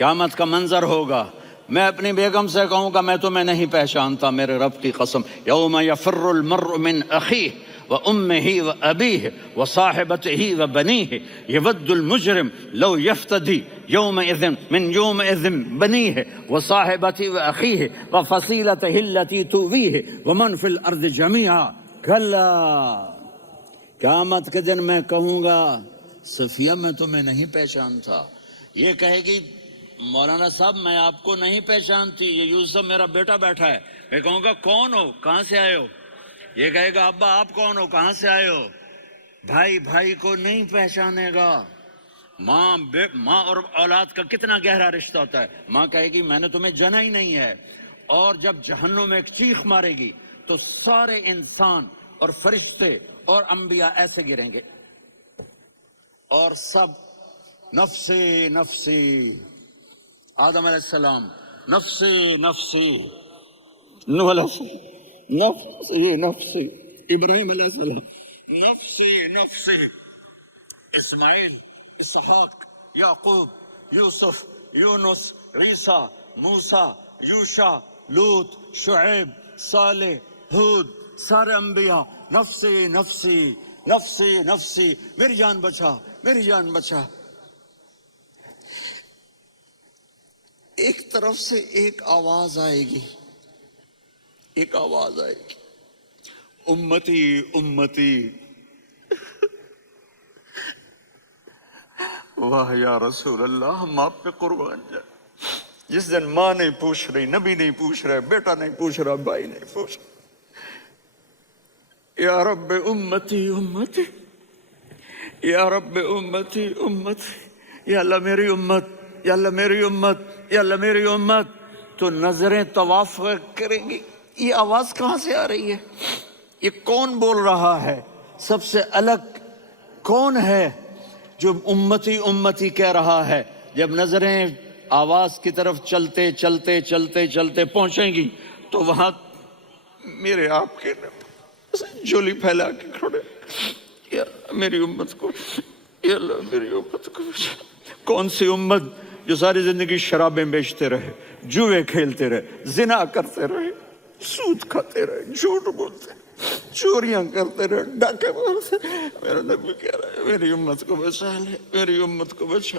قیامت کا منظر ہوگا، میں اپنی بیگم سے کہوں گا میں تمہیں نہیں پہچانتا، میرے رب کی قسم، یوم یفر المرء من اخیہ وامہ وابیہ وصاحبتہ وبنیہ یود المجرم لو یفتدی یومئذ من یومئذ بنیہ وصاحبتہ واخیہ وفصیلتہ التی تؤویہ ومن فی الارض جمیعا کلا، قیامت کے دن میں کہوں گا صفیہ میں تمہیں نہیں پہچانتا، یہ کہے گی مولانا صاحب میں آپ کو نہیں پہچانتی، یہ یوسف میرا بیٹا بیٹھا ہے، میں کہوں گا کون ہو، کہاں سے آئے ہو؟ یہ کہے گا ابا آپ کون ہو، کہاں سے آئے ہو؟ بھائی بھائی کو نہیں پہچانے گا۔ ماں اور اولاد کا کتنا گہرا رشتہ ہوتا ہے، ماں کہے گی میں نے تمہیں جنا ہی نہیں ہے، اور جب جہنم میں ایک چیخ مارے گی تو سارے انسان اور فرشتے اور انبیاء ایسے گریں گے اور سب نفسی نفسی، آدم علیہ السلام نفسی نفسی، نوح علیہ السلام نفسی نفسی، ابراہیم علیہ السلام نفسی نفسی، اسماعیل، اسحاق، یعقوب، یوسف، یونس، عیسیٰ، موسیٰ، یوشع، لوط، شعیب، صالح، ہود، سارے انبیاء نفسی نفسی نفسی نفسی، میری جان بچا میری جان بچا۔ ایک طرف سے ایک آواز آئے گی، ایک آواز آئے گی، امتی امتی، واہ یا رسول اللہ ہم آپ پہ قربان جائیں۔ جس دن ماں نہیں پوچھ رہی، نبی نہیں پوچھ رہے، بیٹا نہیں پوچھ رہا، بھائی نہیں پوچھ رہا، یا رب امتی امتی، یا رب امتی امتی، یا اللہ میری امت، یا اللہ میری امت، یا اللہ میری امت، تو نظریں طواف کریں گی، یہ آواز کہاں سے آ رہی ہے؟ یہ کون بول رہا ہے؟ سب سے الگ کون ہے جو امتی امتی کہہ رہا ہے؟ جب نظریں آواز کی طرف چلتے چلتے چلتے چلتے پہنچیں گی تو وہاں میرے آپ کے جولی پھیلا کے کھڑے، یا اللہ میری امت کو، یا اللہ میری امت کو۔ کون سی امت جو ساری زندگی شرابیں بیچتے رہے، جوئے کھیلتے رہے، زنا کرتے رہے، سود کھاتے رہے، جھوٹ بولتے رہے، چوریاں کرتے رہے، ڈاکے مارتے رہے، میرا نبی کہہ رہا ہے میری امت کو بچا لے، میری امت کو بچا۔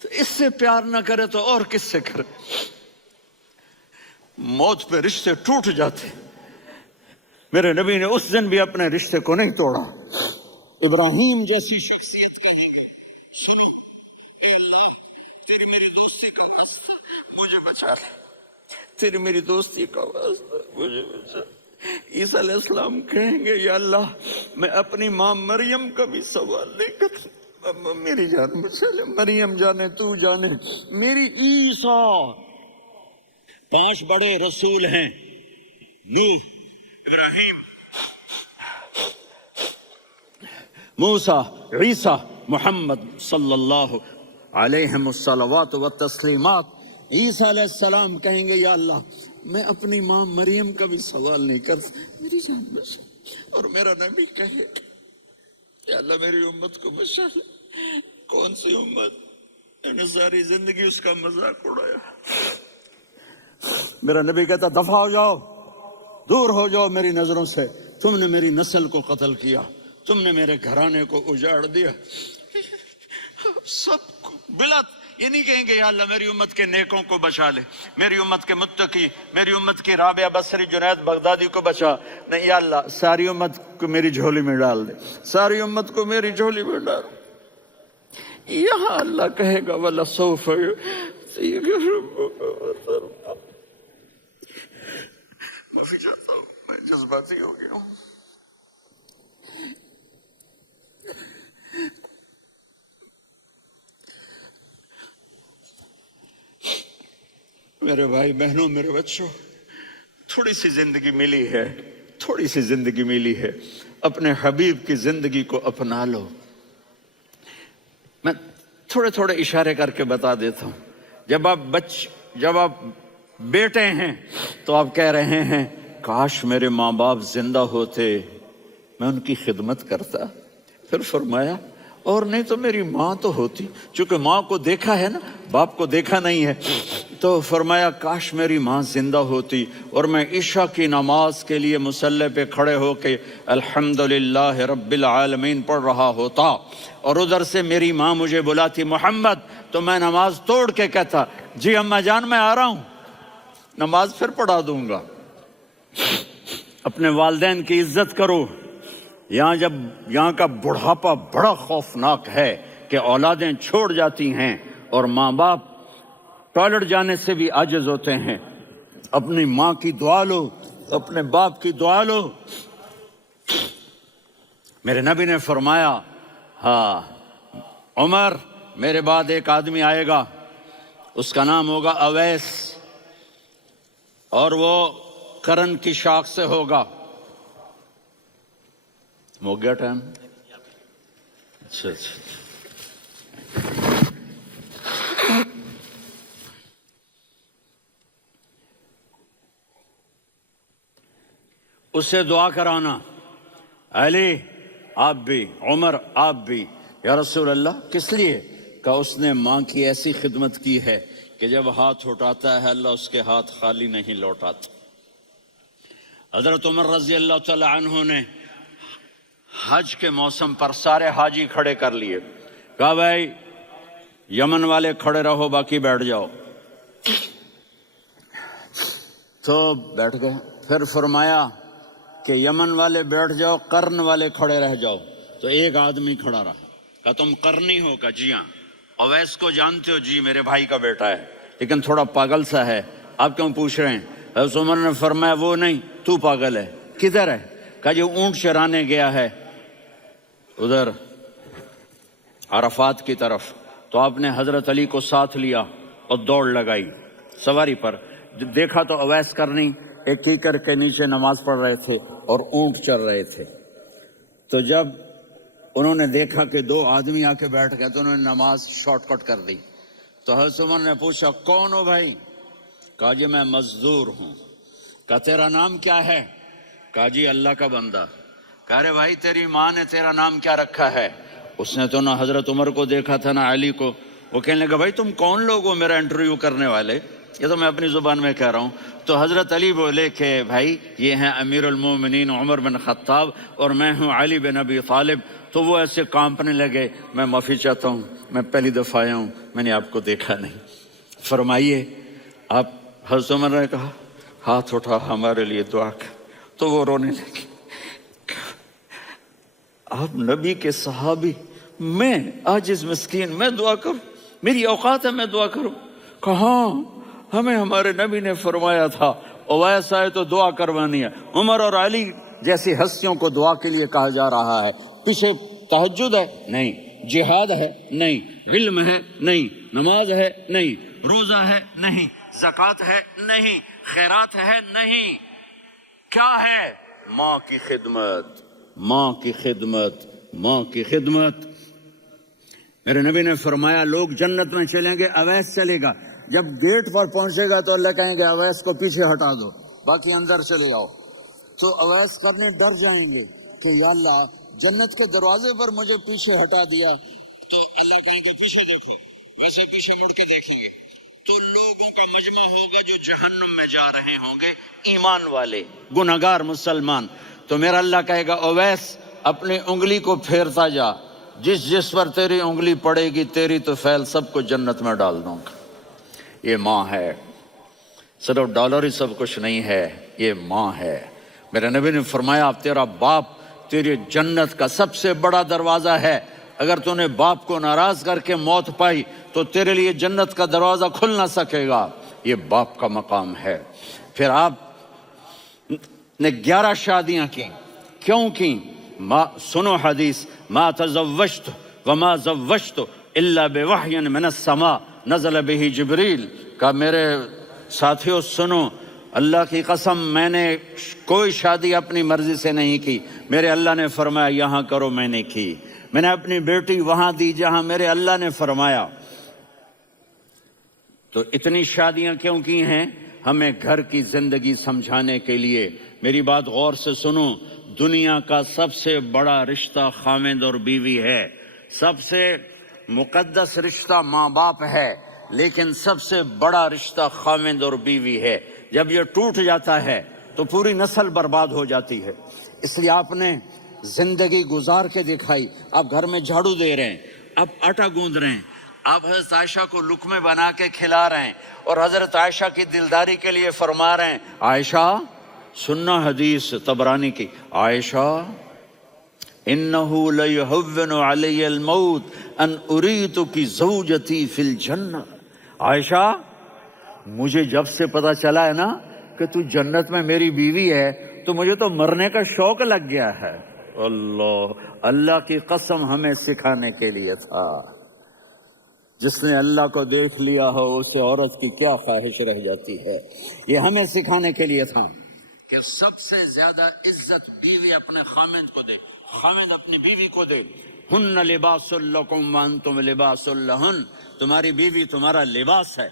تو اس سے پیار نہ کرے تو اور کس سے کرے؟ موت پہ رشتے ٹوٹ جاتے، میرے نبی نے اس دن بھی اپنے رشتے کو نہیں توڑا۔ ابراہیم جیسی شخصیت کہی تیری میری دوستی کا واسطہ مجھے بچا لے، تیری میری دوستی کا واسطہ مجھے بچا لے۔ عیسیٰ علیہ السلام کہیں گے یا اللہ میں اپنی ماں مریم کا بھی سوال نہیں کرتا، میری جان بچا لے، مریم جانے تو جانے میری عیسیٰ۔ 5 بڑے رسول ہیں، نوح، ابراہیم، موسیٰ، عیسیٰ، محمد صلی اللہ علیہ الصلوات والتسلیمات۔ عیسیٰ علیہ السلام کہیں گے یا اللہ میں اپنی ماں مریم کا بھی سوال نہیں کرتا، میری جان بچا۔ اور میرا نبی کہے یا اللہ میری امت کو بچا لے۔ کون سی امت؟ میں نے ساری زندگی اس کا مذاق اڑایا۔ میرا نبی کہتا دفع ہو جاؤ، دور ہو جاؤ میری نظروں سے، تم نے میری نسل کو قتل کیا، تم نے میرے گھرانے کو اجاڑ دیا۔ سب کو بلا یہ نہیں کہیں گے یا اللہ میری امت کے نیکوں کو بچا لے، میری امت کے متقی، میری امت کی رابعہ بصری جنید بغدادی کو بچا، نہیں یا اللہ ساری امت کو میری جھولی میں ڈال دے، ساری امت کو میری جھولی میں ڈال۔ یہاں اللہ کہے گا وَلَسَوْفَ يُعْطِيكَ رَبُّكَ فَتَرْضَىٰ۔ معافی چاہتا ہوں، میں جذباتی ہو گیا ہوں۔ میرے بھائی بہنوں، میرے بچوں، تھوڑی سی زندگی ملی ہے، تھوڑی سی زندگی ملی ہے، اپنے حبیب کی زندگی کو اپنا لو۔ میں تھوڑے تھوڑے اشارے کر کے بتا دیتا ہوں۔ جب آپ بیٹے ہیں تو آپ کہہ رہے ہیں کاش میرے ماں باپ زندہ ہوتے، میں ان کی خدمت کرتا۔ پھر فرمایا اور نہیں تو میری ماں تو ہوتی، چونکہ ماں کو دیکھا ہے نا، باپ کو دیکھا نہیں ہے، تو فرمایا کاش میری ماں زندہ ہوتی اور میں عشاء کی نماز کے لیے مصلی پہ کھڑے ہو کے الحمدللہ رب العالمین پڑھ رہا ہوتا، اور ادھر سے میری ماں مجھے بلاتی محمد، تو میں نماز توڑ کے کہتا جی اماں جان میں آ رہا ہوں، نماز پھر پڑھا دوں گا۔ اپنے والدین کی عزت کرو۔ یہاں کا بڑھاپا بڑا خوفناک ہے کہ اولادیں چھوڑ جاتی ہیں اور ماں باپ ٹوائلٹ جانے سے بھی عاجز ہوتے ہیں۔ اپنی ماں کی دعا لو، اپنے باپ کی دعا لو۔ میرے نبی نے فرمایا ہاں عمر میرے بعد ایک آدمی آئے گا، اس کا نام ہوگا اویس، اور وہ کرن کی شاخ سے ہوگا۔ ہو گیا ٹائم؟ اچھا اس سے دعا کرانا، علی آپ بھی، عمر آپ بھی، یا رسول اللہ کس لیے؟ کہ اس نے ماں کی ایسی خدمت کی ہے کہ جب ہاتھ اٹھاتا ہے اللہ اس کے ہاتھ خالی نہیں لوٹاتا۔ حضرت عمر رضی اللہ تعالی عنہ نے حج کے موسم پر سارے حاجی کھڑے کر لیے، کہا بھائی یمن والے کھڑے رہو باقی بیٹھ جاؤ، تو بیٹھ گئے۔ پھر فرمایا کہ یمن والے بیٹھ جاؤ، قرن والے کھڑے رہ جاؤ، تو ایک آدمی کھڑا رہا، کہا تم قرنی ہو؟ کہا جی ہاں۔ اویس کو جانتے ہو؟ جی میرے بھائی کا بیٹا ہے لیکن تھوڑا پاگل سا ہے، آپ کیوں پوچھ رہے ہیں؟ حضرت عمر نے فرمایا وہ نہیں، تو پاگل ہے، کدھر ہے؟ کہا جی اونٹ چرانے گیا ہے ادھر عرفات کی طرف، تو آپ نے حضرت علی کو ساتھ لیا اور دوڑ لگائی سواری پر، دیکھا تو اویس کرنی ایک کیکر کے نیچے نماز پڑھ رہے تھے اور اونٹ چر رہے تھے۔ تو جب انہوں نے دیکھا کہ دو آدمی آ کے بیٹھ گئے تو انہوں نے نماز شارٹ کٹ کر دی۔ تو حضرت عمر نے پوچھا کون ہو بھائی؟ کہا جی میں مزدور ہوں۔ کہا تیرا نام کیا ہے؟ کہا جی اللہ کا بندہ۔ کہا رے بھائی تیری ماں نے تیرا نام کیا رکھا ہے؟ اس نے تو نہ حضرت عمر کو دیکھا تھا نہ علی کو۔ وہ کہنے لگا بھائی تم کون لوگ ہو میرا انٹرویو کرنے والے؟ یہ تو میں اپنی زبان میں کہہ رہا ہوں۔ تو حضرت علی بولے کہ بھائی یہ ہیں امیر المومنین عمر بن خطاب اور میں ہوں علی بن ابی طالب۔ تو وہ ایسے کانپنے لگے، میں معافی چاہتا ہوں، میں پہلی دفعہ آیا ہوں، میں نے آپ کو دیکھا نہیں، فرمائیے آپ۔ حضرت عمر نے کہا ہاتھ اٹھا ہمارے لیے دعا کر، تو وہ رونے لگے۔ آپ نبی کے صحابی، میں عاجز مسکین میں دعا کروں؟ میری اوقات ہے میں دعا کروں؟ کہاں، ہمیں ہمارے نبی نے فرمایا تھا اویس آئے تو دعا کروانی ہے۔ عمر اور علی جیسی ہستیوں کو دعا کے لیے کہا جا رہا ہے۔ پیچھے تہجد ہے نہیں، جہاد ہے نہیں، علم ہے نہیں، نماز ہے نہیں، روزہ ہے نہیں، زکوٰۃ ہے نہیں، خیرات ہے نہیں، کیا ہے؟ ماں کی خدمت، ماں کی خدمت، ماں کی خدمت۔ میرے نبی نے فرمایا لوگ جنت میں چلیں گے، اویس چلے گا، جب گیٹ پر پہنچے گا تو اللہ کہیں گے اویس کو پیچھے ہٹا دو، باقی اندر چلے آؤ۔ تو اویس کرنے ڈر جائیں گے کہ یا اللہ جنت کے دروازے پر مجھے پیچھے ہٹا دیا، تو اللہ کہیں گے پیچھے دیکھو، ویسے پیچھے مڑ کے دیکھیں گے تو لوگوں کا مجمع ہوگا جو جہنم میں جا رہے ہوں گے، ایمان والے، گنہگار مسلمان۔ تو میرا اللہ کہے گا اویس اپنی انگلی کو پھیرتا جا، جس پر تیری انگلی پڑے گی تیری تو فیل سب کو جنت میں ڈال دوں گا۔ یہ ماں ہے، صرف ڈالر ہی سب کچھ نہیں ہے، یہ ماں ہے۔ میرے نبی نے فرمایا تیرا باپ تیری جنت کا سب سے بڑا دروازہ ہے، اگر تو نے باپ کو ناراض کر کے موت پائی تو تیرے لیے جنت کا دروازہ کھل نہ سکے گا، یہ باپ کا مقام ہے۔ پھر آپ نے 11 شادیاں کی، کیوں کی؟ سنو حدیث، ما تزوجت وما زوجت الا بوحی من السماء نزل به جبریل۔ کہ میرے ساتھیوں سنو، اللہ کی قسم میں نے کوئی شادی اپنی مرضی سے نہیں کی، میرے اللہ نے فرمایا یہاں کرو، میں نے کی۔ میں نے اپنی بیٹی وہاں دی جہاں میرے اللہ نے فرمایا۔ تو اتنی شادیاں کیوں کی ہیں؟ ہمیں گھر کی زندگی سمجھانے کے لیے۔ میری بات غور سے سنو، دنیا کا سب سے بڑا رشتہ خاوند اور بیوی ہے، سب سے مقدس رشتہ ماں باپ ہے، لیکن سب سے بڑا رشتہ خاوند اور بیوی ہے۔ جب یہ ٹوٹ جاتا ہے تو پوری نسل برباد ہو جاتی ہے۔ اس لیے آپ نے زندگی گزار کے دکھائی۔ آپ گھر میں جھاڑو دے رہے ہیں، آپ آٹا گوندھ رہے ہیں، آپ حضرت عائشہ کو لقمے بنا کے کھلا رہے ہیں، اور حضرت عائشہ کی دلداری کے لیے فرما رہے ہیں، عائشہ سننا حدیث طبرانی کی، عائشہ انہو لیہون علی الموت ان اریتک زوجتی فی الجنہ۔ عائشہ مجھے جب سے پتا چلا ہے نا کہ تو جنت میں میری بیوی ہے تو مجھے تو مرنے کا شوق لگ گیا ہے۔ اللہ کی قسم ہمیں سکھانے کے لیے تھا۔ جس نے اللہ کو دیکھ لیا ہو اسے عورت کی کیا خواہش رہ جاتی ہے۔ یہ ہمیں سکھانے کے لیے تھا کہ سب سے زیادہ عزت بیوی اپنے خامند کو دے، خامند اپنی بیوی کو دے۔ ہن لباس لکم وانتم لباس لہن، تمہاری بیوی تمہارا لباس ہے،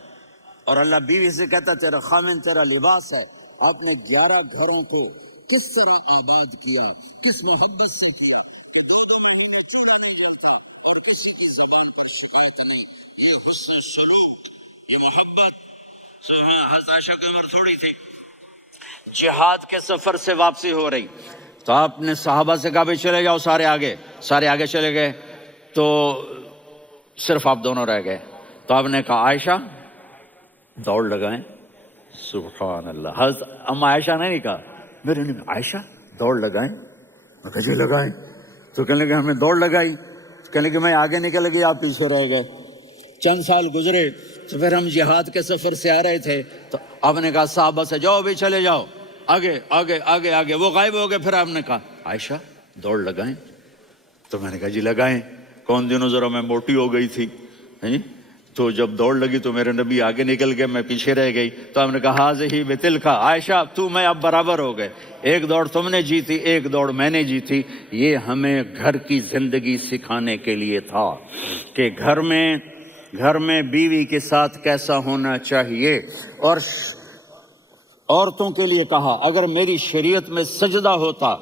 اور اللہ بیوی سے کہتا تیرا خامند تیرا لباس ہے۔ آپ نے 11 گھروں کو کس طرح آباد کیا، کس محبت سے کیا، تو 2 مہینے چولہا نہیں جلتا اور کسی کی زبان پر شکایت نہیں۔ یہ حسن سلوک، یہ محبت۔ حضرت عائشہ کی عمر تھوڑی تھی، جہاد کے سفر سے واپسی ہو رہی، تو آپ نے صحابہ سے کہا بھی چلے جاؤ، سارے آگے چلے گئے، تو صرف آپ دونوں رہ گئے۔ تو آپ نے کہا عائشہ دوڑ لگائیں۔ سبحان اللہ، حضرت اما عائشہ نے نہیں کہا، میرے نے عائشہ دوڑ لگائیں، میں کہا جی لگائیں۔ تو کہنے لگے ہمیں دوڑ لگائی، کہنے لگے میں آگے نکل گئی، آپ پیچھے رہ گئے۔ چند سال گزرے تو پھر ہم جہاد کے سفر سے آ رہے تھے، تو آپ نے کہا صحابہ سے جاؤ بھی چلے جاؤ، آگے آگے آگے آگے، وہ غائب ہو گئے۔ پھر آپ نے کہا عائشہ دوڑ لگائیں، تو میں نے کہا جی لگائیں۔ کون دنوں ذرا میں موٹی ہو گئی تھی، تو جب دوڑ لگی تو میرے نبی آگے نکل گئے، میں پیچھے رہ گئی۔ تو ہم نے کہا ہاذہ بتلک، عائشہ تو میں اب برابر ہو گئے، ایک دوڑ تم نے جیتی، ایک دوڑ میں نے جیتی۔ یہ ہمیں گھر کی زندگی سکھانے کے لیے تھا کہ گھر میں بیوی کے ساتھ کیسا ہونا چاہیے۔ اور عورتوں کے لیے کہا اگر میری شریعت میں سجدہ ہوتا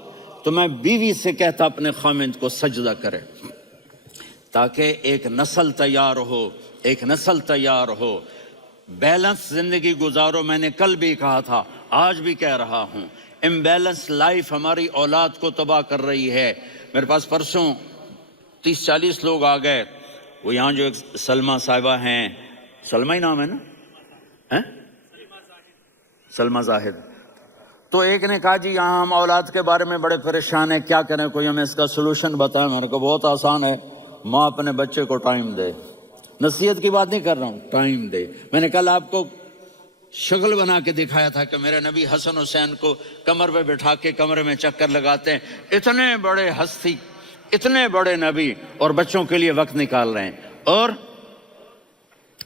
تو میں بیوی سے کہتا اپنے خامند کو سجدہ کرے، تاکہ ایک نسل تیار ہو، بیلنس زندگی گزارو۔ میں نے کل بھی کہا تھا، آج بھی کہہ رہا ہوں، امبیلنس لائف ہماری اولاد کو تباہ کر رہی ہے۔ میرے پاس پرسوں 30-40 لوگ آ گئے، وہ یہاں جو ایک سلمہ صاحبہ ہیں، سلمہ ہی نام ہے نا، سلمہ زاہد، تو ایک نے کہا جی یہاں ہم اولاد کے بارے میں بڑے پریشان ہیں، کیا کریں، کوئی ہمیں اس کا سلوشن بتائیں۔ میں نے کہا بہت آسان ہے، ماں اپنے بچے کو ٹائم دے۔ نصیحت کی بات نہیں کر رہا ہوں، ٹائم دے۔ میں نے کل آپ کو شکل بنا کے دکھایا تھا کہ میرے نبی حسن حسین کو کمر پہ بٹھا کے کمرے میں چکر لگاتے ہیں۔ اتنے بڑے ہستی، اتنے بڑے نبی، اور بچوں کے لیے وقت نکال رہے ہیں اور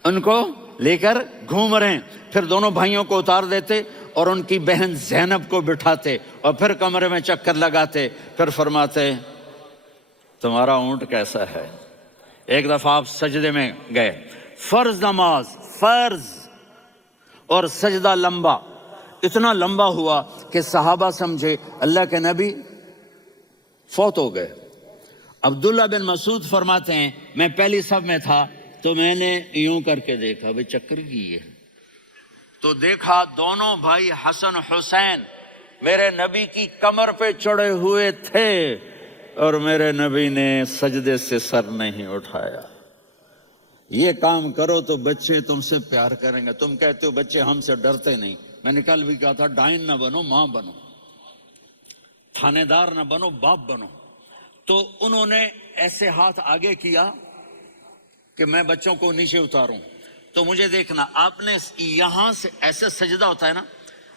ان کو لے کر گھوم رہے ہیں۔ پھر دونوں بھائیوں کو اتار دیتے اور ان کی بہن زینب کو بٹھاتے اور پھر کمرے میں چکر لگاتے، پھر فرماتے تمہارا اونٹ کیسا ہے۔ ایک دفعہ آپ سجدے میں گئے، فرض نماز، فرض، اور سجدہ لمبا، اتنا لمبا ہوا کہ صحابہ سمجھے اللہ کے نبی فوت ہو گئے۔ عبداللہ بن مسعود فرماتے ہیں میں پہلی صف میں تھا تو میں نے یوں کر کے دیکھا، بھئی چکر کی ہے، تو دیکھا دونوں بھائی حسن حسین میرے نبی کی کمر پہ چڑھے ہوئے تھے اور میرے نبی نے سجدے سے سر نہیں اٹھایا۔ یہ کام کرو تو بچے تم سے پیار کریں گے۔ تم کہتے ہو بچے ہم سے ڈرتے نہیں، میں نے کل بھی کہا تھا ڈائن نہ بنو، ماں بنو، تھانے دار نہ بنو، باپ بنو۔ تو انہوں نے ایسے ہاتھ آگے کیا کہ میں بچوں کو نیچے اتاروں، تو مجھے دیکھنا، آپ نے یہاں سے ایسے سجدہ ہوتا ہے نا،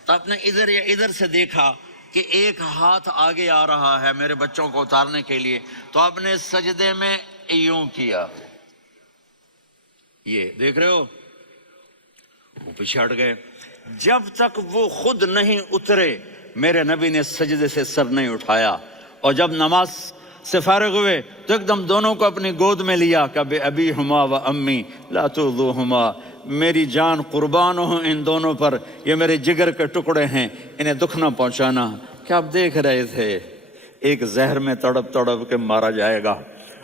تو آپ نے ادھر یا ادھر سے دیکھا کہ ایک ہاتھ آگے آ رہا ہے میرے بچوں کو اتارنے کے لیے، تو آپ نے سجدے میں یوں کیا، یہ دیکھ رہے ہو، وہ پیچھے ہٹ گئے۔ جب تک وہ خود نہیں اترے میرے نبی نے سجدے سے سر نہیں اٹھایا، اور جب نماز سے فارغ ہوئے تو ایک دم دونوں کو اپنی گود میں لیا کہ بے ابی ہما و امی لا تؤذوہما، میری جان قربان ہو ان دونوں پر، یہ میرے جگر کے ٹکڑے ہیں، انہیں دکھ نہ پہنچانا۔ کیا آپ دیکھ رہے تھے ایک زہر میں تڑپ تڑپ کے مارا جائے گا،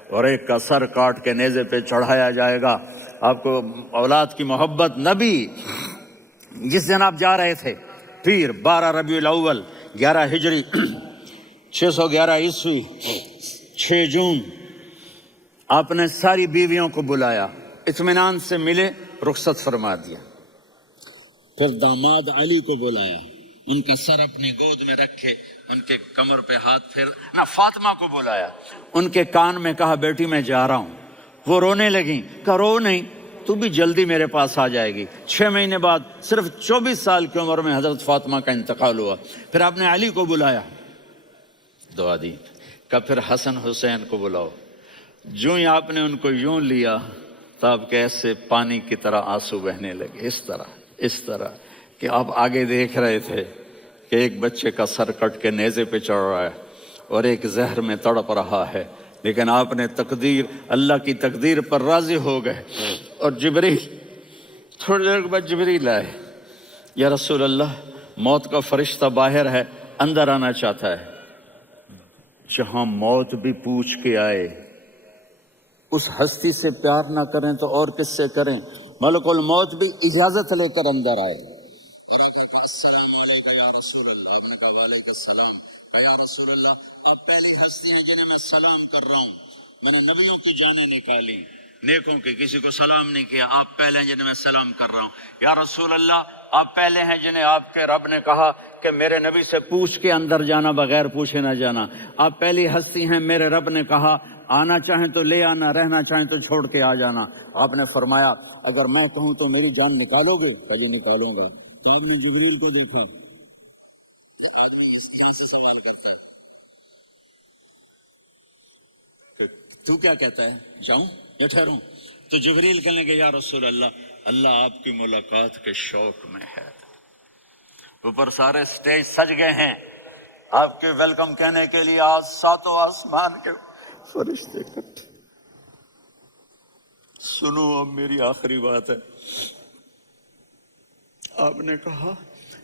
اور ایک کا سر کاٹ کے نیزے پہ چڑھایا جائے گا۔ آپ کو اولاد کی محبت، نبی جس دن آپ جا رہے تھے پیر 12 ربیع الاول 11 ہجری 611 عیسوی 6 جون، آپ نے ساری بیویوں کو بلایا، اطمینان سے ملے، رخصت فرما دیا۔ پھر داماد علی کو بلایا، ان کا سر اپنی گود میں رکھے، ان کے کمر پہ ہاتھ پھیر نہ، فاطمہ کو بلایا، ان کے کان میں کہا بیٹی میں جا رہا ہوں۔ وہ رونے لگیں، کہا رو نہیں، تو بھی جلدی میرے پاس آ جائے گی۔ 6 مہینے بعد صرف 24 سال کی عمر میں حضرت فاطمہ کا انتقال ہوا۔ پھر آپ نے علی کو بلایا، دعا دی، کہا پھر حسن حسین کو بلاؤ۔ جو ہی آپ نے ان کو یوں لیا تو آپ کے ایسے پانی کی طرح آنسو بہنے لگے، اس طرح کہ آپ آگے دیکھ رہے تھے کہ ایک بچے کا سر کٹ کے نیزے پہ چڑھ رہا ہے اور ایک زہر میں تڑپ رہا ہے، لیکن آپ نے تقدیر، اللہ کی تقدیر پر راضی ہو گئے۔ اور جبریل، تھوڑی دیر کے بعد جبریل آئے، یا رسول اللہ موت کا فرشتہ باہر ہے، اندر آنا چاہتا ہے۔ جہاں موت بھی پوچھ کے آئے، اس ہستی سے پیار نہ کریں تو اور کس سے کریں؟ ملک الموت بھی اجازت لے کر اندر آئے، اور آپ نے کہا السلام علیکم یا رسول اللہ، آپ نے کہا وعلیکم السلام، یا رسول اللہ آپ پہلی ہستی ہیں جنہیں میں سلام کر رہا ہوں، میں نے نبیوں کی جانیں نکالی، نیکوں کے کسی کو سلام نہیں کیا، آپ پہلے ہیں جنہیں میں سلام کر رہا ہوں۔ یا رسول اللہ آپ پہلے ہیں جنہیں آپ کے رب نے کہا کہ میرے نبی سے پوچھ کے اندر جانا، بغیر پوچھے نہ جانا۔ آپ پہلی ہستی ہیں، میرے رب نے کہا آنا چاہیں تو لے آنا، رہنا چاہیں تو چھوڑ کے آ جانا۔ آپ نے فرمایا اگر میں کہوں تو میری جان نکالو گے؟ جی نکالوں گا۔ تو آپ نے جبریل کو دیکھا کہ آدمی اس طرح سے سوال کرتا ہے کہ تو کیا کہتا ہے، جاؤں یا ٹھہروں؟ تو جبریل کہنے لگے یا رسول اللہ، اللہ آپ کی ملاقات کے شوق میں ہے۔ اوپر سارے سٹیج سج گئے ہیں آپ کے ویلکم کہنے کے لیے، آج 7 آسمان کے فرشتے اکٹھے۔ سنو اب میری آخری بات ہے۔ آپ نے کہا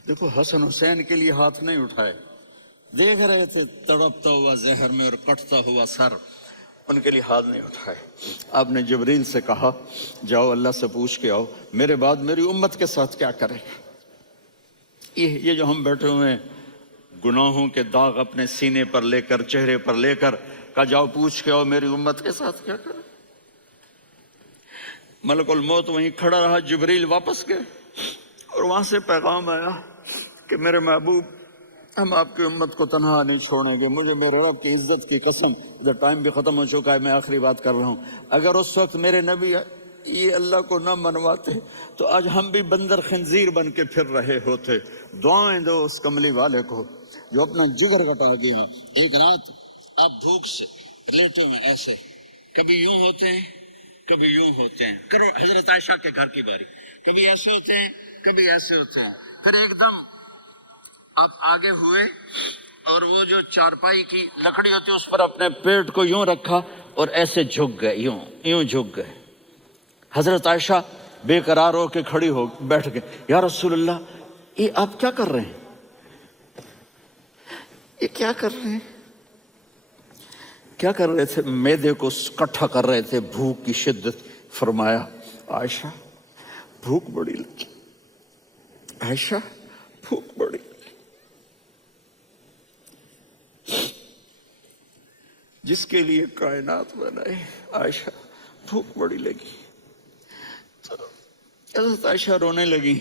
دیکھو حسن حسین کے لیے ہاتھ نہیں اٹھائے، دیکھ رہے تھے تڑپتا ہوا زہر میں اور کٹتا ہوا سر، ان کے لیے ہاتھ نہیں اٹھائے۔ آپ نے جبریل سے کہا جاؤ اللہ سے پوچھ کے آؤ میرے بعد میری امت کے ساتھ کیا کرے۔ یہ جو ہم بیٹھے ہوئے ہیں گناہوں کے داغ اپنے سینے پر لے کر، چہرے پر لے کر، کہا جاؤ پوچھ کے آؤ میری امت کے ساتھ کیا کرے۔ ملک الموت وہیں کھڑا رہا، جبریل واپس گئے اور وہاں سے پیغام آیا کہ میرے محبوب ہم آپ کی امت کو تنہا نہیں چھوڑیں گے، مجھے میرے رب کی عزت کی قسم، ادھر ٹائم بھی ختم ہو چکا ہے، میں آخری بات کر رہا ہوں، اگر اس وقت میرے نبی یہ اللہ کو نہ منواتے تو آج ہم بھی بندر خنزیر بن کے پھر رہے ہوتے۔ دعائیں دو اس کملی والے کو جو اپنا جگر کٹا گیا۔ ایک رات آپ بھوک سے لیٹے ہوئے ایسے، کبھی یوں ہوتے ہیں کبھی یوں ہوتے ہیں، کرو حضرت عائشہ کے گھر کی باری، کبھی ایسے ہوتے ہیں کبھی ایسے ہوتے ہیں، پھر ایک دم آپ آگے ہوئے اور وہ جو چارپائی کی لکڑی ہوتی ہے اس پر اپنے پیٹ کو یوں رکھا اور ایسے جھک گئے، یوں جھک گئے۔ حضرت عائشہ بے قرار ہو کے کھڑی ہو بیٹھ گئے، یا رسول اللہ یہ آپ کیا کر رہے ہیں، یہ کیا کر رہے ہیں؟ کیا کر رہے تھے؟ معدے کو کٹھا کر رہے تھے، بھوک کی شدت۔ فرمایا عائشہ بھوک بڑی لگی، عائشہ بھوک بڑی لگی، جس کے لیے کائنات بنائے عائشہ بھوک بڑی لگی۔ تو حضرت عائشہ رونے لگی،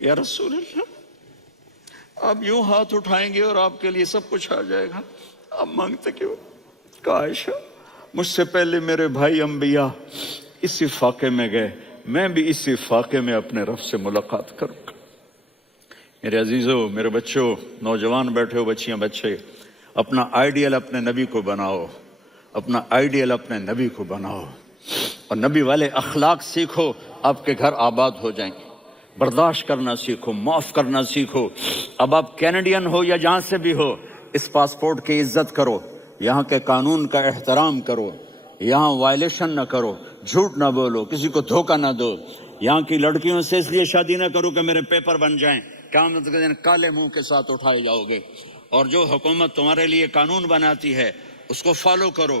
یا رسول اللہ آپ یوں ہاتھ اٹھائیں گے اور آپ کے لیے سب کچھ آ جائے گا، آپ مانگتے کیوں؟ کہا عائشہ مجھ سے پہلے میرے بھائی انبیاء اسی فاقے میں گئے، میں بھی اسی فاقے میں اپنے رب سے ملاقات کروں گا۔ میرے عزیزوں، میرے بچوں، نوجوان بیٹھے ہو، بچیاں بچے، اپنا آئیڈیل اپنے نبی کو بناؤ، اپنا آئیڈیل اپنے نبی کو بناؤ اور نبی والے اخلاق سیکھو، آپ کے گھر آباد ہو جائیں گے۔ برداشت کرنا سیکھو، معاف کرنا سیکھو۔ اب آپ کینیڈین ہو یا جہاں سے بھی ہو، اس پاسپورٹ کی عزت کرو، یہاں کے قانون کا احترام کرو، یہاں وائلیشن نہ کرو، جھوٹ نہ بولو، کسی کو دھوکہ نہ دو۔ یہاں کی لڑکیوں سے اس لیے شادی نہ کرو کہ میرے پیپر بن جائیں، قیامت کے دن کالے منہ کے ساتھ اٹھائے جاؤ گے۔ اور جو حکومت تمہارے لیے قانون بناتی ہے اس کو فالو کرو،